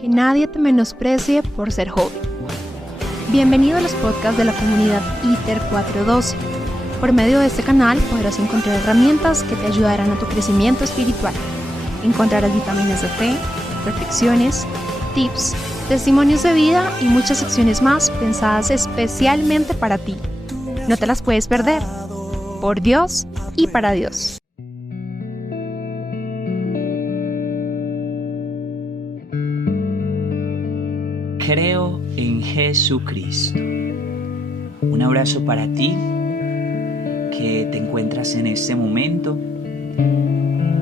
que nadie te menosprecie por ser joven. Bienvenido a los podcasts de la comunidad ITER 412. Por medio de este canal podrás encontrar herramientas que te ayudarán a tu crecimiento espiritual. Encontrarás vitaminas de fe, reflexiones, tips, testimonios de vida y muchas secciones más pensadas especialmente para ti. No te las puedes perder. Por Dios y para Dios. Creo en Jesucristo. Un abrazo para ti que te encuentras en este momento.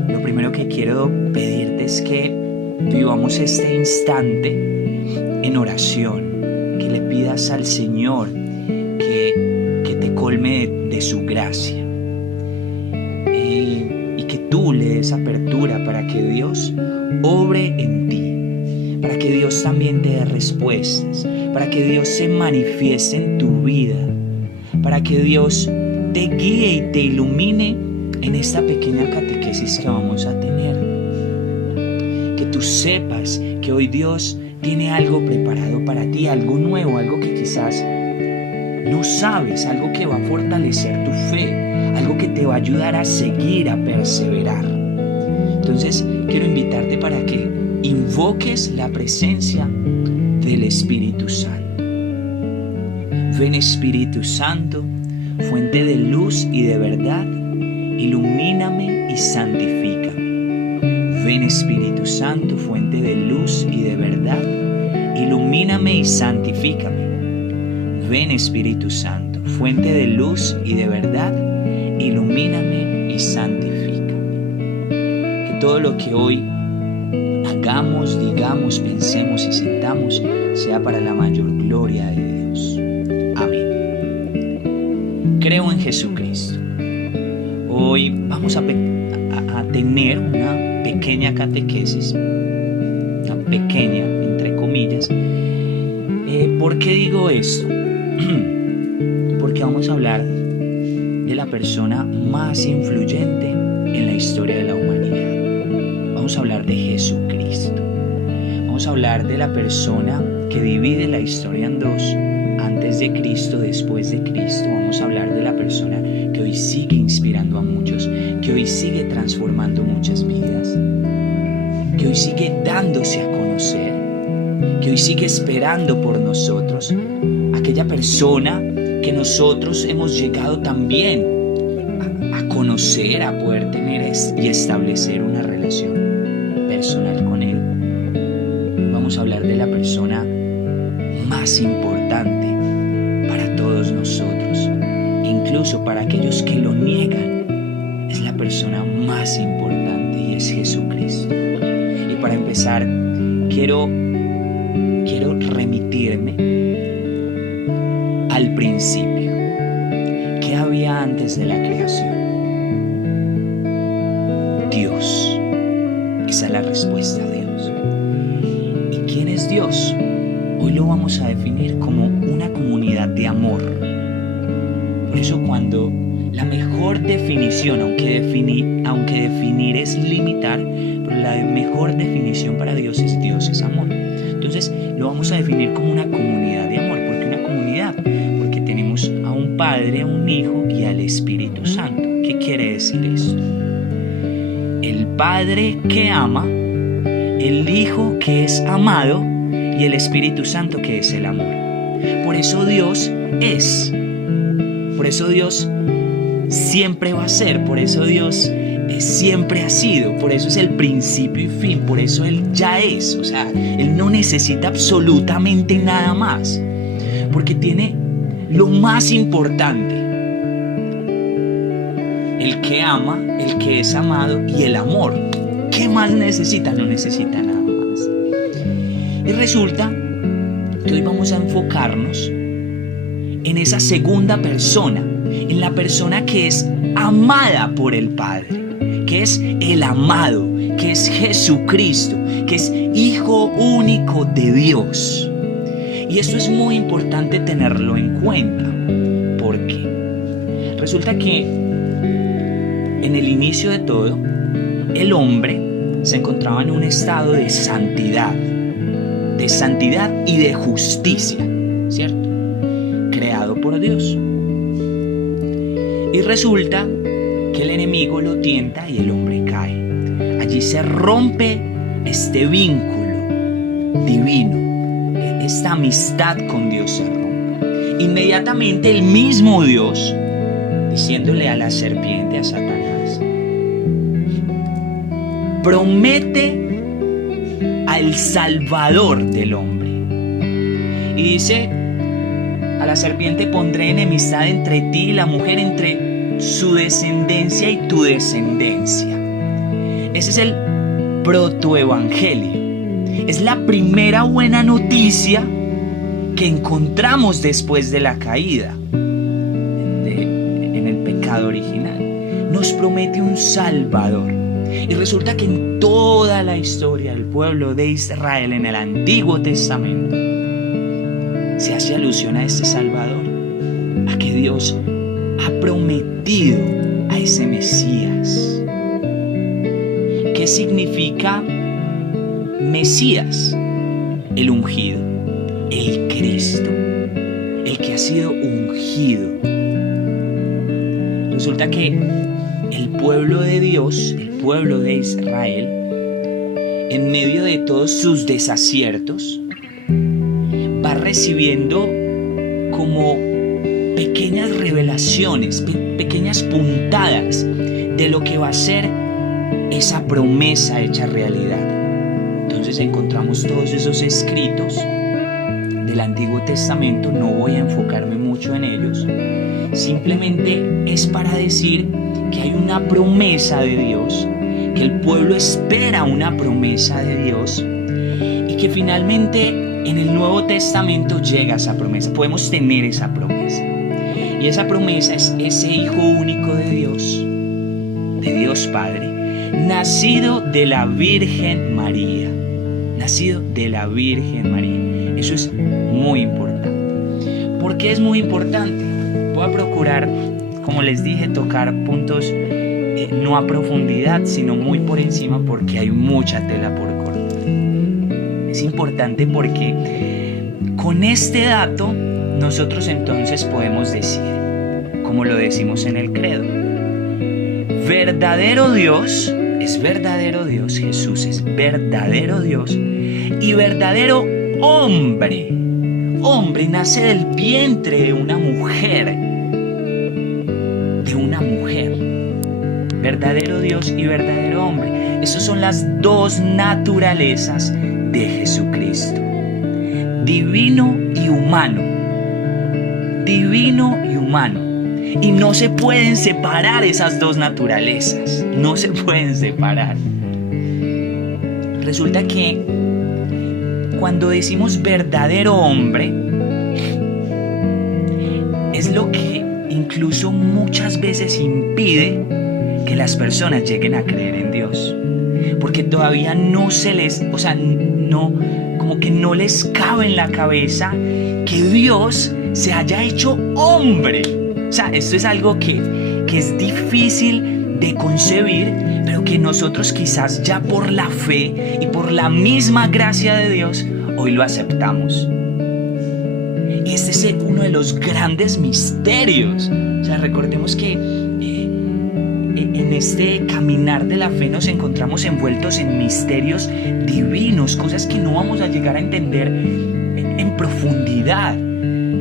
Lo primero que quiero pedirte es que vivamos este instante en oración, que le pidas al Señor que te colme de su gracia y que tú le des apertura para que Dios obre en ti, para que Dios también te dé respuestas, para que Dios se manifieste en tu vida, para que Dios te guíe y te ilumine en esta pequeña catequesis que vamos a tener. Que tú sepas que hoy Dios tiene algo preparado para ti, algo nuevo, algo que quizás no sabes, algo que va a fortalecer tu fe, algo que te va a ayudar a seguir, a perseverar. Entonces quiero invitarte para que invoques la presencia del Espíritu Santo. Ven, Espíritu Santo, fuente de luz y de verdad, ilumíname y santifícame. Ven, Espíritu Santo, fuente de luz y de verdad, ilumíname y santifícame. Ven, Espíritu Santo, fuente de luz y de verdad, ilumíname y santifícame. Que todo lo que hoy hagamos, digamos, pensemos y sintamos sea para la mayor gloria de Dios. Amén. Creo en Jesucristo. Hoy vamos a tener una pequeña catequesis, una pequeña, entre comillas. ¿Por qué digo esto? Porque vamos a hablar de la persona más influyente en la historia de la humanidad. Vamos a hablar de Jesucristo. Vamos a hablar de la persona que divide la historia en dos, antes de Cristo, después de Cristo. Vamos a hablar de la persona que hoy sigue inspirando a muchos, que hoy sigue transformando muchas vidas, que hoy sigue dándose a conocer, que hoy sigue esperando por nosotros, aquella persona que nosotros hemos llegado también a conocer, a poder tener y establecer una relación personal con Él. Vamos a hablar de la persona más importante para todos nosotros, incluso para aquellos que lo niegan. Es la persona más importante y es Jesucristo. Y para empezar, quiero remitirme al principio. ¿Qué había antes de la creación? Dios. Esa es la respuesta a Dios. ¿Y quién es Dios? Hoy lo vamos a definir como una comunidad de amor. Por eso cuando la mejor definición, aunque definir es limitar, pero la mejor definición para Dios es amor. Entonces lo vamos a definir como una comunidad de amor. ¿Por qué una comunidad? Porque tenemos a un Padre, a un Hijo y al Espíritu Santo. ¿Qué quiere decir esto? El Padre que ama, el Hijo que es amado y el Espíritu Santo que es el amor. Por eso Dios es. Por eso Dios siempre va a ser. Por eso Dios siempre ha sido. Por eso es el principio y fin. Por eso Él ya es. O sea, Él no necesita absolutamente nada más. Porque tiene lo más importante. El que ama, el que es amado y el amor. ¿Qué más necesita? No necesita nada más. Y resulta que hoy vamos a enfocarnos en esa segunda persona, en la persona que es amada por el Padre, que es el amado, que es Jesucristo, que es Hijo único de Dios. Y esto es muy importante tenerlo en cuenta. ¿Por qué? Resulta que en el inicio de todo, el hombre se encontraba en un estado de santidad. de santidad y de justicia, ¿cierto? Creado por Dios. Y resulta que el enemigo lo tienta y el hombre cae. Allí se rompe este vínculo divino, esta amistad con Dios se rompe. Inmediatamente el mismo Dios, diciéndole a la serpiente, a Satanás, promete al Salvador del hombre. Y dice a la serpiente: pondré enemistad entre ti y la mujer, entre su descendencia y tu descendencia. Ese es el protoevangelio. Es la primera buena noticia que encontramos después de la caída, en el pecado original. Nos promete un Salvador. Y resulta que en toda la historia del pueblo de Israel, en el Antiguo Testamento, se hace alusión a este Salvador, a que Dios ha prometido a ese Mesías. ¿Qué significa Mesías? El ungido, el Cristo, el que ha sido ungido. Resulta que el pueblo de Dios, el pueblo de Israel, en medio de todos sus desaciertos, va recibiendo como pequeñas revelaciones, pequeñas puntadas de lo que va a ser esa promesa hecha realidad. Entonces encontramos todos esos escritos del Antiguo Testamento. No voy a enfocarme mucho en ellos, simplemente es para decir que hay una promesa de Dios, que el pueblo espera una promesa de Dios y que finalmente en el Nuevo Testamento llega esa promesa. Podemos tener esa promesa, y esa promesa es ese Hijo único de Dios Padre, nacido de la Virgen María. Nacido de la Virgen María. Eso es muy importante. ¿Por qué es muy importante? Voy a procurar, como les dije, tocar puntos no a profundidad, sino muy por encima, porque hay mucha tela por cortar. Es importante porque con este dato nosotros entonces podemos decir, como lo decimos en el credo: verdadero Dios, es verdadero Dios, Jesús es verdadero Dios y verdadero hombre. Hombre, nace del vientre de una mujer. Verdadero Dios y verdadero hombre. Esas son las dos naturalezas de Jesucristo. Divino y humano. Divino y humano. Y no se pueden separar esas dos naturalezas. No se pueden separar. Resulta que cuando decimos verdadero hombre, es lo que incluso muchas veces impide que las personas lleguen a creer en Dios, porque todavía no se les, como que no les cabe en la cabeza que Dios se haya hecho hombre. O sea, esto es algo que es difícil de concebir, pero que nosotros quizás ya por la fe y por la misma gracia de Dios hoy lo aceptamos. Y este es uno de los grandes misterios. O sea, recordemos que en este caminar de la fe nos encontramos envueltos en misterios divinos, cosas que no vamos a llegar a entender en profundidad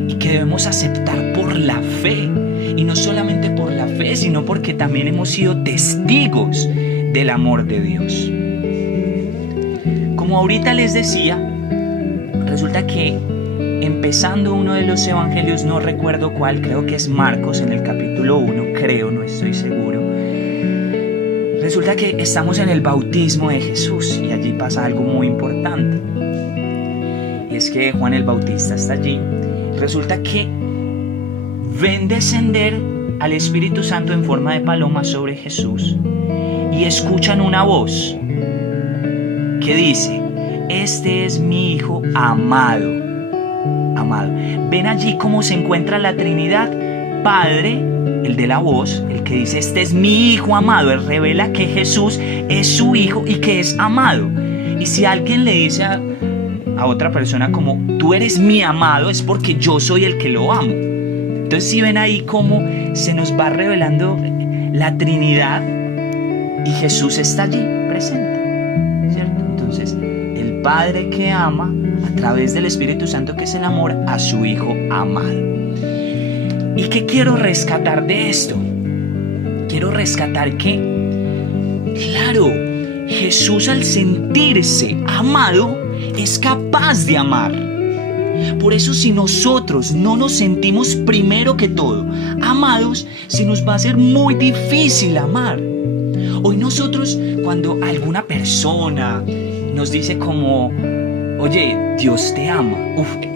y que debemos aceptar por la fe. Y no solamente por la fe, sino porque también hemos sido testigos del amor de Dios. Como ahorita les decía, resulta que empezando uno de los evangelios, no recuerdo cuál, creo que es Marcos, en el capítulo 1, creo, no estoy seguro. Resulta que estamos en el bautismo de Jesús y allí pasa algo muy importante. Y es que Juan el Bautista está allí. Resulta que ven descender al Espíritu Santo en forma de paloma sobre Jesús y escuchan una voz que dice: este es mi Hijo amado. Amado. Ven allí cómo se encuentra la Trinidad. Padre, el de la voz, el que dice este es mi Hijo amado, él revela que Jesús es su Hijo y que es amado. Y si alguien le dice a otra persona como tú eres mi amado, es porque yo soy el que lo amo. Entonces si ven ahí cómo se nos va revelando la Trinidad y Jesús está allí presente, ¿cierto? Entonces el Padre que ama a través del Espíritu Santo, que es el amor, a su Hijo amado. ¿Y qué quiero rescatar de esto? Quiero rescatar que, claro, Jesús al sentirse amado es capaz de amar. Por eso si nosotros no nos sentimos primero que todo amados, se nos va a hacer muy difícil amar. Hoy nosotros, cuando alguna persona nos dice como, oye, Dios te ama,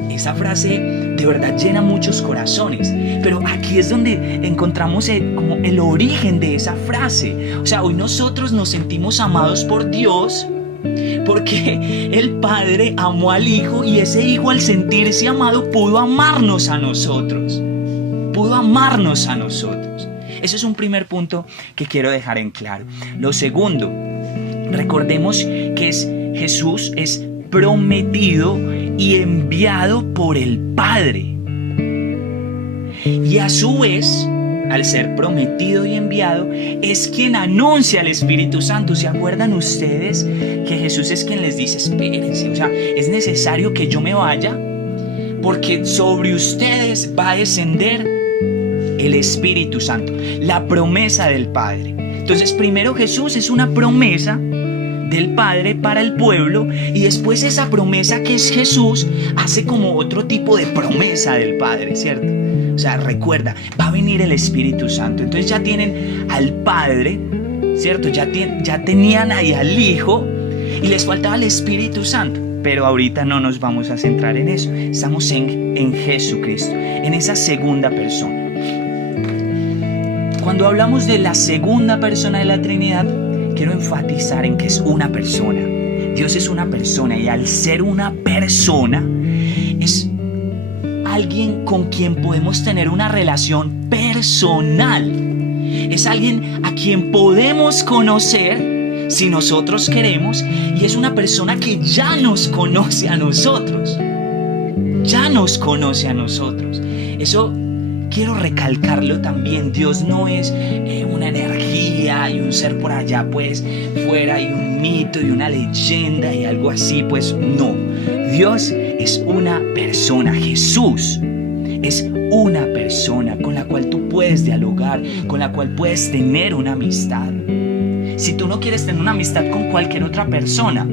esa frase de verdad llena muchos corazones, pero aquí es donde encontramos como el origen de esa frase. O sea, hoy nosotros nos sentimos amados por Dios porque el Padre amó al Hijo, y ese Hijo, al sentirse amado, pudo amarnos a nosotros. Ese es un primer punto que quiero dejar en claro. Lo segundo, recordemos que Jesús es prometido y enviado por el Padre. Y a su vez, al ser prometido y enviado, es quien anuncia al Espíritu Santo. ¿Se acuerdan ustedes que Jesús es quien les dice, espérense, o sea, es necesario que yo me vaya porque sobre ustedes va a descender el Espíritu Santo, la promesa del Padre? Entonces, primero Jesús es una promesa del Padre para el pueblo, y después esa promesa que es Jesús hace como otro tipo de promesa del Padre, ¿cierto? O sea, recuerda, va a venir el Espíritu Santo. Entonces ya tienen al Padre, ¿cierto? Ya tenían ahí al Hijo y les faltaba el Espíritu Santo. Pero ahorita no nos vamos a centrar en eso. Estamos en Jesucristo, en esa segunda persona. Cuando hablamos de la segunda persona de la Trinidad, quiero enfatizar en que es una persona. Dios es una persona, y al ser una persona es alguien con quien podemos tener una relación personal. Es alguien a quien podemos conocer si nosotros queremos, y es una persona que ya nos conoce a nosotros. Eso quiero recalcarlo también. Dios no es una energía y un ser por allá pues fuera, y un mito y una leyenda y algo así, pues no. Dios es una persona. Jesús es una persona con la cual tú puedes dialogar, con la cual puedes tener una amistad. Si tú no quieres tener una amistad con cualquier otra persona,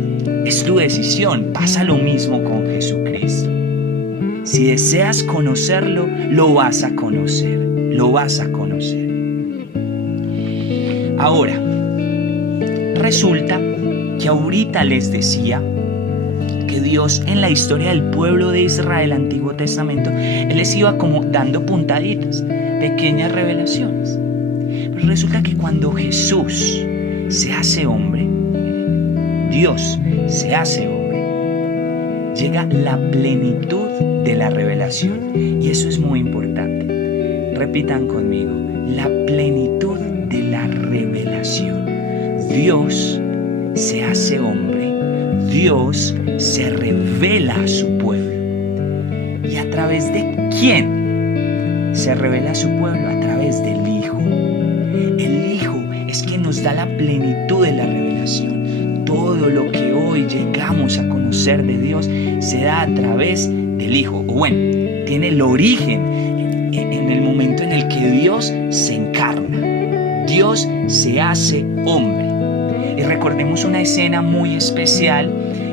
es tu decisión. Pasa lo mismo con Jesucristo. Si deseas conocerlo, lo vas a conocer. Ahora, resulta que ahorita les decía que Dios, en la historia del pueblo de Israel, Antiguo Testamento, Él les iba como dando puntaditas, pequeñas revelaciones. Pero resulta que cuando Jesús se hace hombre, Dios se hace hombre, llega la plenitud de la revelación. Y eso es muy importante. Repitan conmigo: la plenitud de la revelación. Dios se hace hombre, Dios se revela a su pueblo. ¿Y a través de quién se revela a su pueblo? A través del Hijo. El Hijo es quien nos da la plenitud de la revelación. Todo lo que hoy llegamos a conocer de Dios se da a través del Hijo. O bueno, tiene el origen en el momento en el que Dios se encarna. Dios se hace hombre. Y recordemos una escena muy especial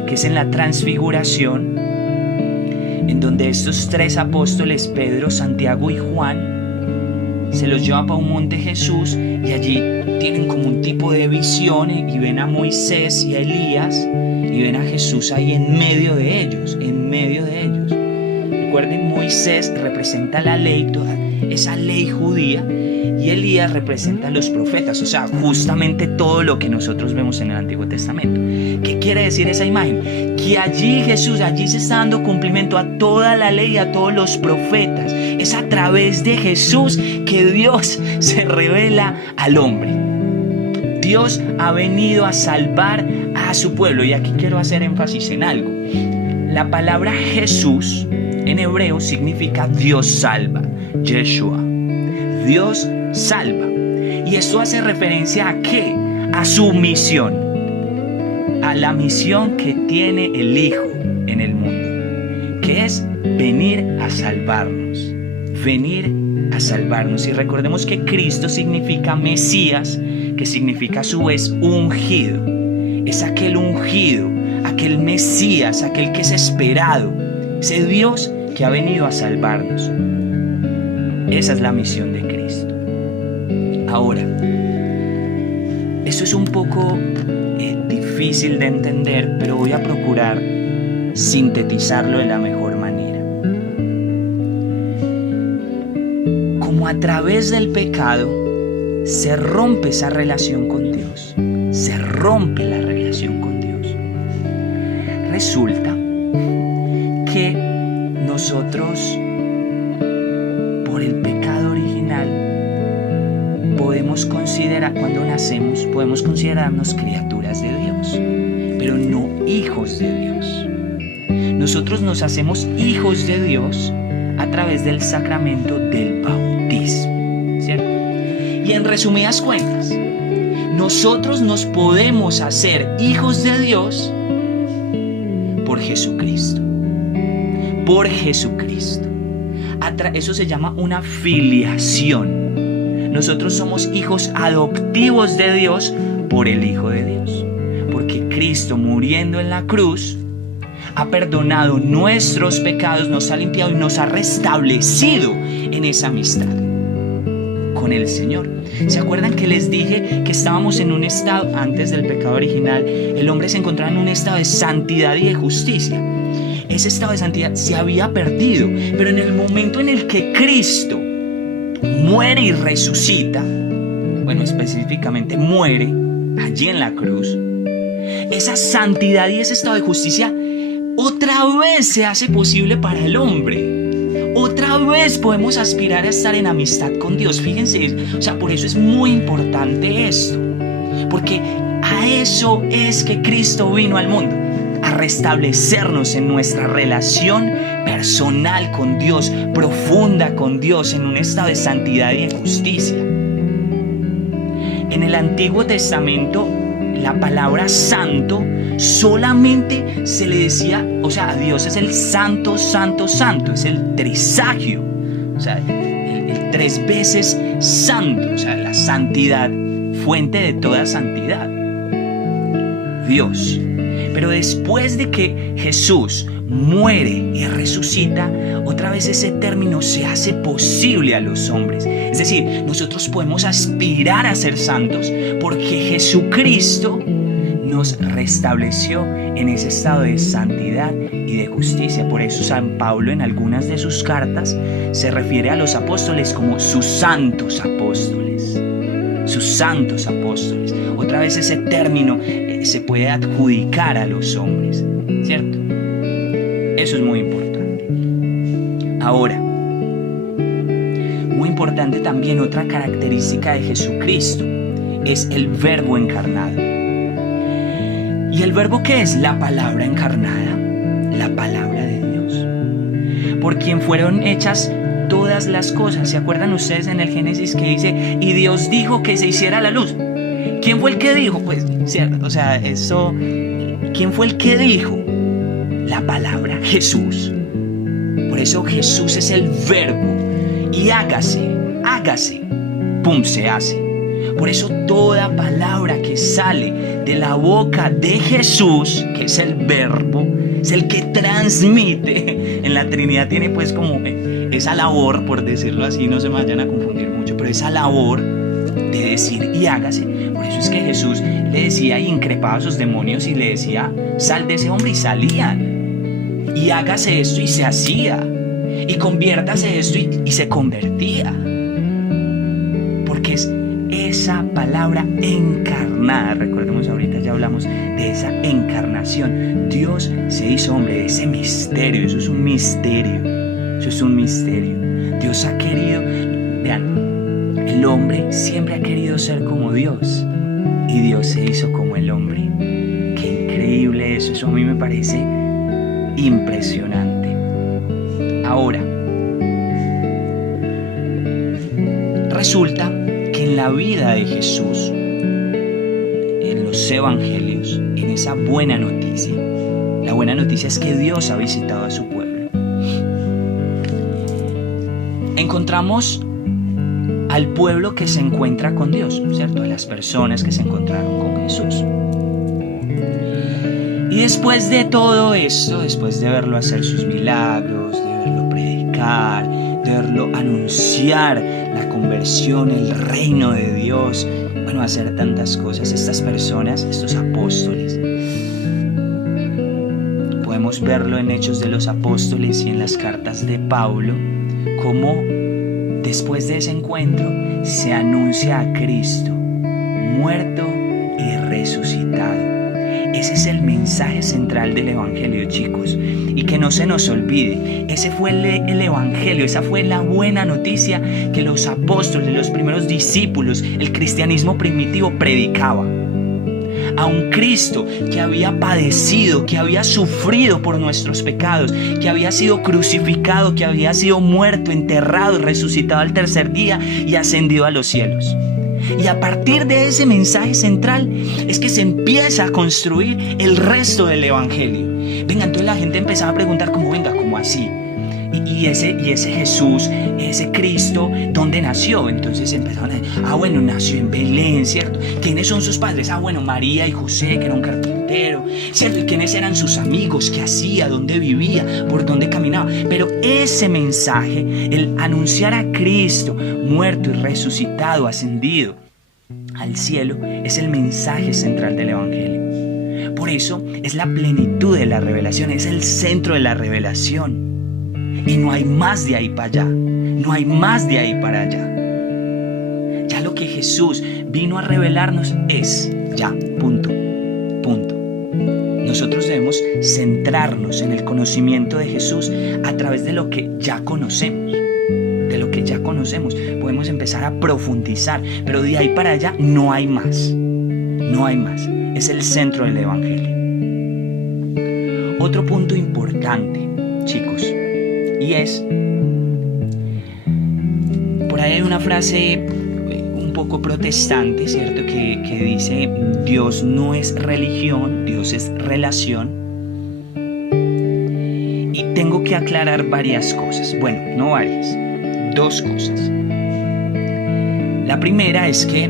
que es en la transfiguración, en donde estos tres apóstoles, Pedro, Santiago y Juan, se los lleva para un monte Jesús, y allí tienen como un tipo de visión y ven a Moisés y a Elías, y ven a Jesús ahí en medio de ellos. Recuerden, Moisés representa la ley, toda esa ley judía, y Elías representa a los profetas, o sea, justamente todo lo que nosotros vemos en el Antiguo Testamento. ¿Qué quiere decir esa imagen? Que allí Jesús, allí se está dando cumplimiento a toda la ley, a todos los profetas. Es a través de Jesús que Dios se revela al hombre. Dios ha venido a salvar a su pueblo, y aquí quiero hacer énfasis en algo. La palabra Jesús en hebreo significa Dios salva, Yeshua. Dios salva. Y esto hace referencia ¿a qué? A su misión. A la misión que tiene el Hijo en el mundo, que es venir a salvarnos. Venir a salvarnos. Y recordemos que Cristo significa Mesías, que significa a su vez ungido. Es aquel ungido, aquel Mesías, aquel que es esperado, ese Dios que ha venido a salvarnos. Esa es la misión de Cristo. Ahora, esto es un poco difícil de entender, pero voy a procurar sintetizarlo de la mejor manera. Como a través del pecado se rompe esa relación con Dios, se rompe la relación con Dios. Resulta que nosotros, por el pecado original, cuando nacemos, podemos considerarnos criaturas de Dios, pero no hijos de Dios. Nosotros nos hacemos hijos de Dios a través del sacramento del bautismo, ¿cierto? Y en resumidas cuentas, nosotros nos podemos hacer hijos de Dios por Jesucristo. Por Jesucristo. Eso se llama una filiación. Nosotros somos hijos adoptivos de Dios por el Hijo de Dios. Porque Cristo, muriendo en la cruz, ha perdonado nuestros pecados, nos ha limpiado y nos ha restablecido en esa amistad con el Señor. ¿Se acuerdan que les dije que estábamos en un estado, antes del pecado original, el hombre se encontraba en un estado de santidad y de justicia? Ese estado de santidad se había perdido, pero en el momento en el que Cristo muere y resucita, bueno, específicamente muere allí en la cruz, esa santidad y ese estado de justicia otra vez se hace posible para el hombre. Otra vez podemos aspirar a estar en amistad con Dios. Fíjense, o sea, por eso es muy importante esto, porque a eso es que Cristo vino al mundo, a restablecernos en nuestra relación personal con Dios, profunda con Dios, en un estado de santidad y de justicia. En el Antiguo Testamento, la palabra santo solamente se le decía, o sea, a Dios es el santo, santo, santo, es el trisagio, o sea, el tres veces santo, o sea, la santidad, fuente de toda santidad, Dios. Pero después de que Jesús muere y resucita, otra vez ese término se hace posible a los hombres. Es decir, nosotros podemos aspirar a ser santos porque Jesucristo nos restableció en ese estado de santidad y de justicia. Por eso San Pablo en algunas de sus cartas se refiere a los apóstoles como sus santos apóstoles. Sus santos apóstoles. Otra vez ese término se puede adjudicar a los hombres, ¿cierto? Eso es muy importante. Ahora, muy importante también otra característica de Jesucristo es el Verbo encarnado. ¿Y el Verbo qué es? La palabra encarnada, la palabra de Dios, por quien fueron hechas todas las cosas. ¿Se acuerdan ustedes en el Génesis que dice, y Dios dijo que se hiciera la luz? ¿Quién fue el que dijo? Pues, cierto, o sea, eso, ¿quién fue el que dijo? La palabra, Jesús. Por eso Jesús es el Verbo. Y hágase, pum, se hace. Por eso toda palabra que sale de la boca de Jesús, que es el Verbo, es el que transmite. En la Trinidad tiene pues como esa labor, por decirlo así, no se me vayan a confundir mucho, pero esa labor de decir y hágase. Por eso es que Jesús le decía y increpaba a sus demonios y le decía, sal de ese hombre, y salían. Y hágase esto, y se hacía. Y conviértase esto, y se convertía. Porque es esa palabra encarnada. Recordemos, ahorita ya hablamos de esa encarnación. Dios se hizo hombre, de ese misterio. Eso es un misterio. Eso es un misterio. Dios ha querido, vean, el hombre siempre ha querido ser como Dios, y Dios se hizo como el hombre. Qué increíble eso. Eso a mí me parece impresionante. Ahora, resulta que en la vida de Jesús, en los evangelios, en esa buena noticia, la buena noticia es que Dios ha visitado a su pueblo. Encontramos al pueblo que se encuentra con Dios, ¿cierto? A las personas que se encontraron con Jesús. Y después de todo esto, después de verlo hacer sus milagros, de verlo predicar, de verlo anunciar la conversión, el reino de Dios, bueno, hacer tantas cosas, estas personas, estos apóstoles, podemos verlo en Hechos de los Apóstoles y en las cartas de Pablo, cómo después de ese encuentro se anuncia a Cristo, muerto y resucitado. Ese es el mensaje central del Evangelio, chicos. Y que no se nos olvide, ese fue el Evangelio, esa fue la buena noticia que los apóstoles, los primeros discípulos, el cristianismo primitivo predicaba. A un Cristo que había padecido, que había sufrido por nuestros pecados, que había sido crucificado, que había sido muerto, enterrado, resucitado al tercer día y ascendido a los cielos. Y a partir de ese mensaje central es que se empieza a construir el resto del Evangelio. Venga, entonces la gente empezaba a preguntar ¿cómo así? Y ese Jesús, ese Cristo, ¿dónde nació? Entonces empezaron a decir, bueno, nació en Belén, ¿cierto? ¿Quiénes son sus padres? Bueno, María y José, que era un carpintero, ¿cierto? ¿Y quiénes eran sus amigos? ¿Qué hacía? ¿Dónde vivía? ¿Por dónde caminaba? Pero ese mensaje, el anunciar a Cristo, muerto y resucitado, ascendido al cielo, es el mensaje central del Evangelio. Por eso es la plenitud de la revelación, es el centro de la revelación. Y no hay más de ahí para allá, no hay más de ahí para allá. Ya lo que Jesús vino a revelarnos es ya, punto. Nosotros debemos centrarnos en el conocimiento de Jesús a través de lo que ya conocemos. Podemos empezar a profundizar, pero de ahí para allá no hay más. Es el centro del Evangelio. Otro punto importante, chicos, y es, por ahí hay una frase un poco protestante, ¿cierto? Que dice, Dios no es religión, Dios es relación. Y tengo que aclarar varias cosas. Bueno, no varias, dos cosas. La primera es que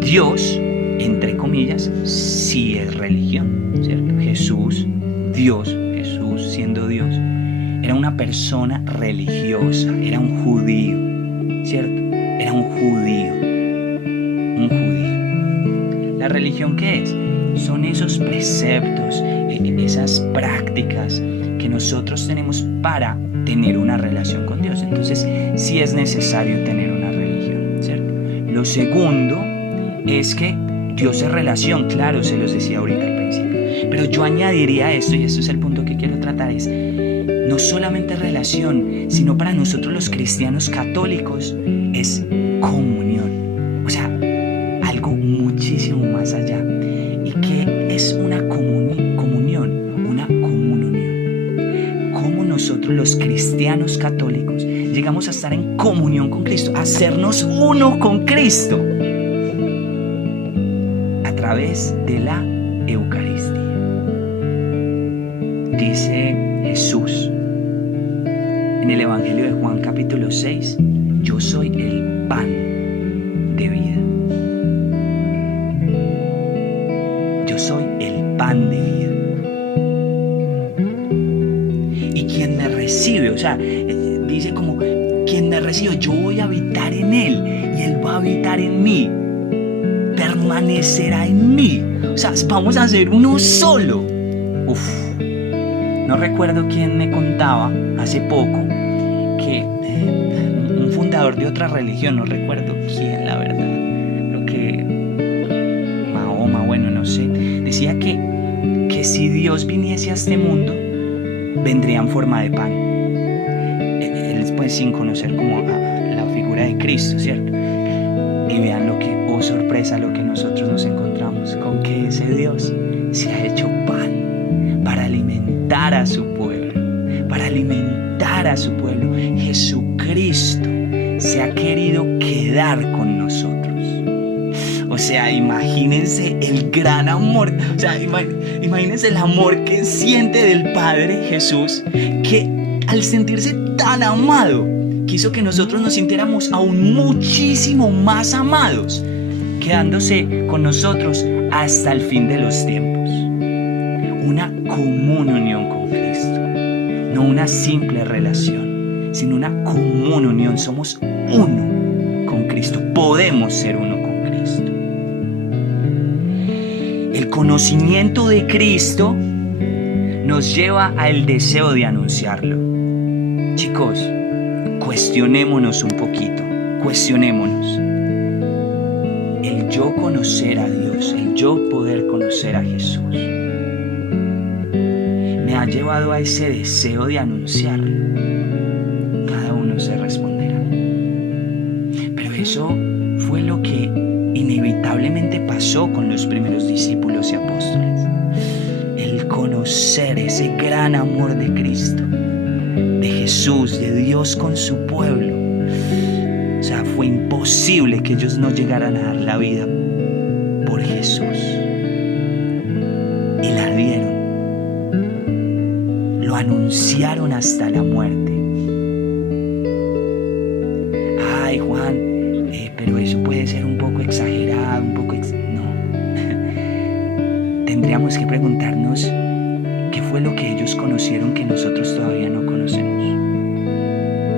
Dios, entre comillas, sí es religión, ¿cierto? Jesús siendo Dios, era una persona religiosa, era un judío, ¿cierto? Era un judío. ¿La religión qué es? Son esos preceptos, esas prácticas que nosotros tenemos para tener una relación con Dios. Entonces, sí es necesario tener una religión, ¿cierto? Lo segundo es que Dios es relación, claro, se los decía ahorita al principio. Pero yo añadiría esto, y esto es el punto que quiero tratar, es no solamente relación, sino para nosotros los cristianos católicos es comunión. O sea, algo muchísimo más allá. ¿Y qué es una comunión? Una comunión. Cómo nosotros los cristianos católicos llegamos a estar en comunión con Cristo, a hacernos uno con Cristo a través de la Eucaristía. Dice Jesús en el Evangelio de Juan capítulo 6, yo soy el pan de vida. Yo soy el pan de vida. Y quien me recibe, o sea, dice como, quien me recibe, yo voy a habitar en él y él va a habitar en mí, permanecerá en mí. O sea, vamos a ser uno solo. No recuerdo quién me contaba hace poco que un fundador de otra religión, no recuerdo quién, la verdad, creo que Mahoma, bueno, no sé, decía que si Dios viniese a este mundo, vendría en forma de pan. Él pues sin conocer como la figura de Cristo, ¿cierto? Y vean lo que, sorpresa, lo que nosotros nos encontramos con que ese Dios se ha hecho pan. guiar a su pueblo, para alimentar a su pueblo. Jesucristo se ha querido quedar con nosotros. O sea, imagínense el gran amor, o sea, imagínense el amor que siente del Padre Jesús, que al sentirse tan amado, quiso que nosotros nos sintiéramos aún muchísimo más amados, quedándose con nosotros hasta el fin de los tiempos. Una común unión con Cristo, no una simple relación, sino una común unión. Somos uno con Cristo, podemos ser uno con Cristo. El conocimiento de Cristo nos lleva al deseo de anunciarlo. Chicos, cuestionémonos un poquito, cuestionémonos. El yo conocer a Dios, el yo poder conocer a Jesús, me ha llevado a ese deseo de anunciarlo. Cada uno se responderá. Pero eso fue lo que inevitablemente pasó con los primeros discípulos y apóstoles. El conocer ese gran amor de Cristo, de Jesús, de Dios con su pueblo. O sea, fue imposible que ellos no llegaran a dar la vida por Jesús. Y la dieron. Lo anunciaron hasta la muerte. Ay, Juan, pero eso puede ser un poco exagerado, no. Tendríamos que preguntarnos qué fue lo que ellos conocieron que nosotros todavía no conocemos.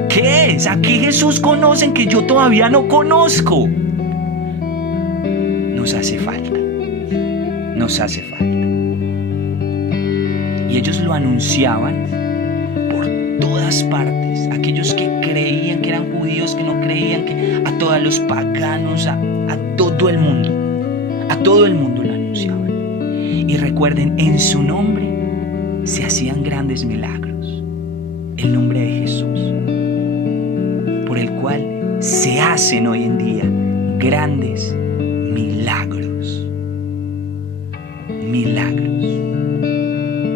¿Qué es? ¿A qué Jesús conocen que yo todavía no conozco? Nos hace falta. Y ellos lo anunciaban por todas partes. Aquellos que creían, que eran judíos, que no creían, a todos los paganos, a todo el mundo. A todo el mundo lo anunciaban. Y recuerden, en su nombre se hacían grandes milagros. El nombre de Jesús, por el cual se hacen hoy en día grandes milagros.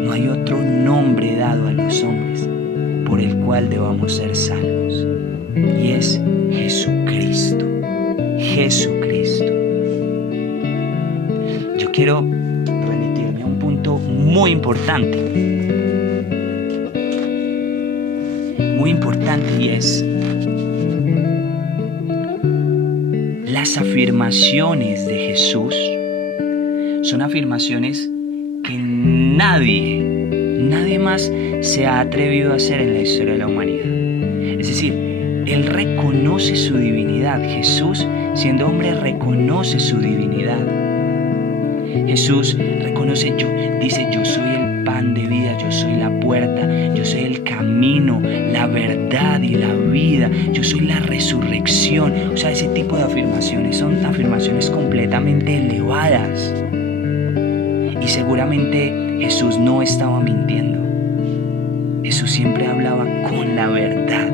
No hay otro nombre dado a los hombres por el cual debamos ser salvos, y es Jesucristo. Yo quiero remitirme a un punto muy importante, y es las afirmaciones de Jesús. Son afirmaciones que nadie más se ha atrevido a hacer en la historia de la humanidad. Es decir, Él reconoce su divinidad. Jesús, siendo hombre, reconoce su divinidad. Jesús dice, yo soy el pan de vida, yo soy la puerta, yo soy el camino, la verdad y la vida, yo soy la resurrección. O sea, ese tipo de afirmaciones son afirmaciones completamente elevadas. Y seguramente Jesús no estaba mintiendo. Jesús siempre hablaba con la verdad.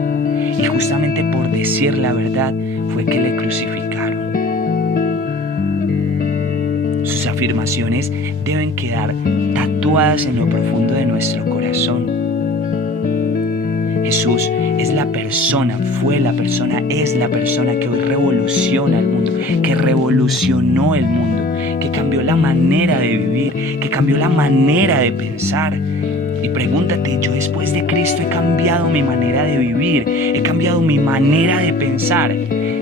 Y justamente por decir la verdad fue que le crucificaron. Sus afirmaciones deben quedar tatuadas en lo profundo de nuestro corazón. Jesús es la persona, es la persona que hoy revoluciona el mundo, que revolucionó el mundo, que cambió la manera de vivir, que cambió la manera de pensar. Y pregúntate, yo después de Cristo he cambiado mi manera de vivir, he cambiado mi manera de pensar.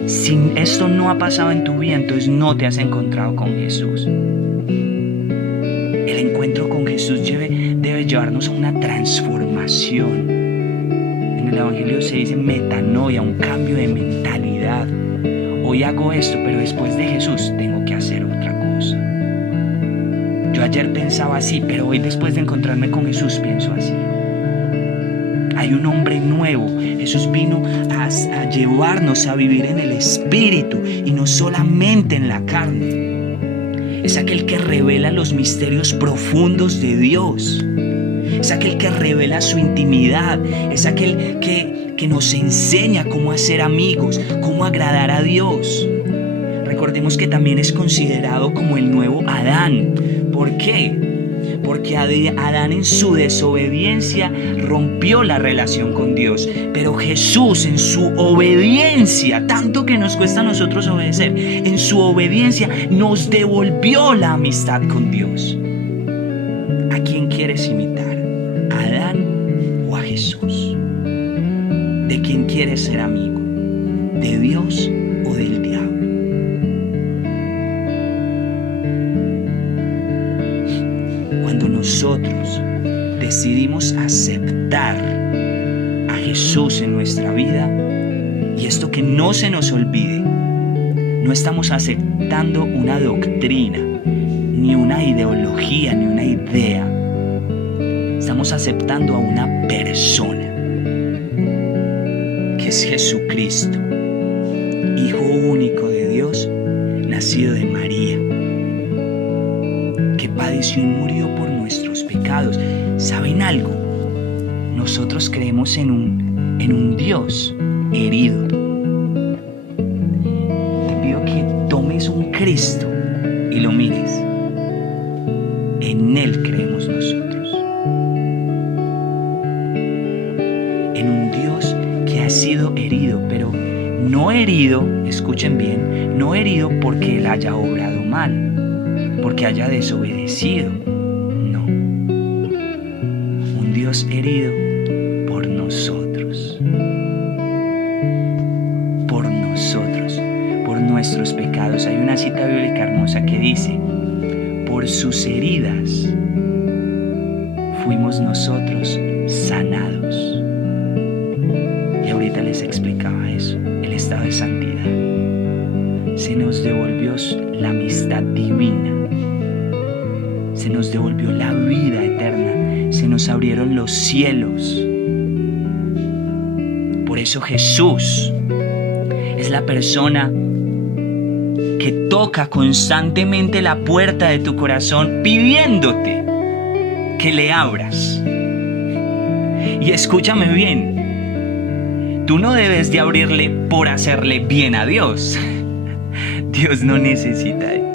Si esto no ha pasado en tu vida, entonces no te has encontrado con Jesús. El encuentro con Jesús debe llevarnos a una transformación. En el Evangelio se dice metanoia, un cambio de mentalidad. Hoy hago esto, pero después de Jesús tengo que hacer otra cosa. Yo ayer pensaba así, pero hoy después de encontrarme con Jesús pienso así. Hay un hombre nuevo. Jesús vino a llevarnos a vivir en el Espíritu y no solamente en la carne. Es aquel que revela los misterios profundos de Dios. Es aquel que revela su intimidad. Es aquel que nos enseña cómo hacer amigos, cómo agradar a Dios. Recordemos que también es considerado como el nuevo Adán. ¿Por qué? porque Adán en su desobediencia rompió la relación con Dios, pero Jesús en su obediencia, tanto que nos cuesta a nosotros obedecer, en su obediencia nos devolvió la amistad con Dios. ¿A quién quieres imitar? ¿A Adán o a Jesús? ¿De quién quieres ser amigo? ¿De Dios o del diablo? Cuando nosotros decidimos aceptar a Jesús en nuestra vida, y esto que no se nos olvide, no estamos aceptando una doctrina, ni una ideología, ni una idea. Estamos aceptando a una persona, que es Jesucristo, Hijo único de Dios, nacido de María, que padeció y murió por nuestros pecados. ¿Saben algo? Nosotros creemos en un Dios herido. Te pido que tomes un Cristo y lo mires. En Él creemos nosotros. En un Dios que ha sido herido, pero no herido, escuchen bien, no herido porque Él haya obrado mal, porque haya desobedecido. No. Un Dios herido por nosotros. Por nosotros, por nuestros pecados. Hay una cita bíblica hermosa que dice: por sus heridas fuimos nosotros sanados. Y ahorita les explicaba eso, el estado de santidad. Se nos devolvió la amistad divina, se nos devolvió la vida eterna, se nos abrieron los cielos. Por eso Jesús es la persona que toca constantemente la puerta de tu corazón pidiéndote que le abras. Y escúchame bien, tú no debes de abrirle por hacerle bien a Dios. Dios no necesita de ti.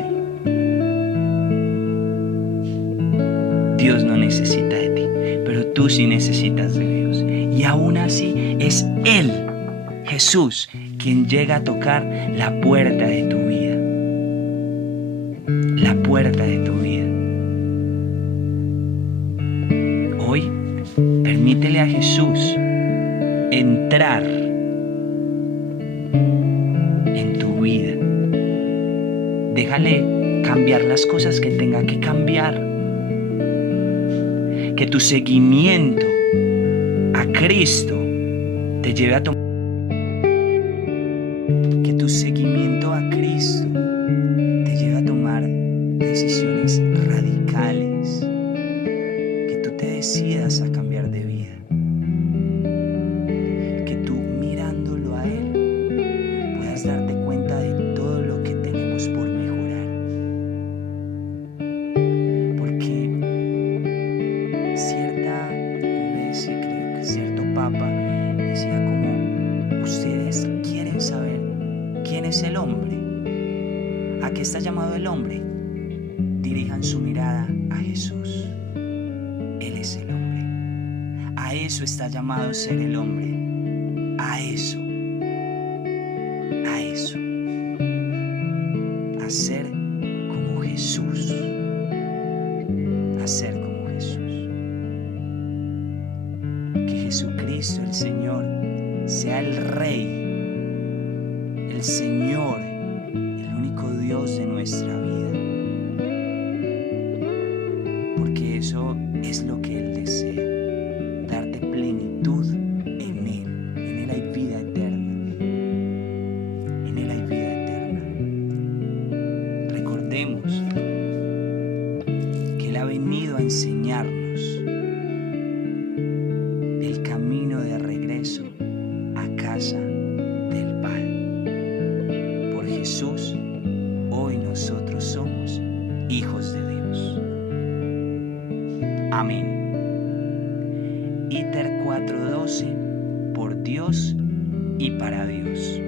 Dios no necesita de ti, pero tú sí necesitas de Dios. Y aún así es Él, Jesús, quien llega a tocar la puerta de tu vida. La puerta de tu vida. Hoy, permítele a Jesús entrar en tu vida. Déjale cambiar las cosas que tenga que cambiar. Que tu seguimiento a Cristo te lleve a tomar. Que tu seguimiento a Cristo te lleve a tomar decisiones radicales. Que tú te decidas a cambiar de vida. Que tú mirándolo a Él puedas darte cuenta de todo lo que tenemos por mejorar. Porque cierta vez, creo que cierto papa decía como: ustedes quieren saber quién es el hombre, ¿a qué está llamado el hombre? Dirijan su mirada a Jesús. Él es el hombre. A eso está llamado ser el hombre. A eso. A eso. A ser como Jesús. A ser como Jesús. Que Jesucristo el Señor sea el Rey, el Señor, el único Dios de nuestra vida. Porque eso es lo que Él desea, darte plenitud en Él. En Él hay vida eterna. En Él hay vida eterna. Recordemos que Él ha venido a enseñarnos el camino de regreso a casa del Padre. Por Jesús, hoy nosotros somos hijos de Dios. Amén. ITER 4:12, por Dios y para Dios.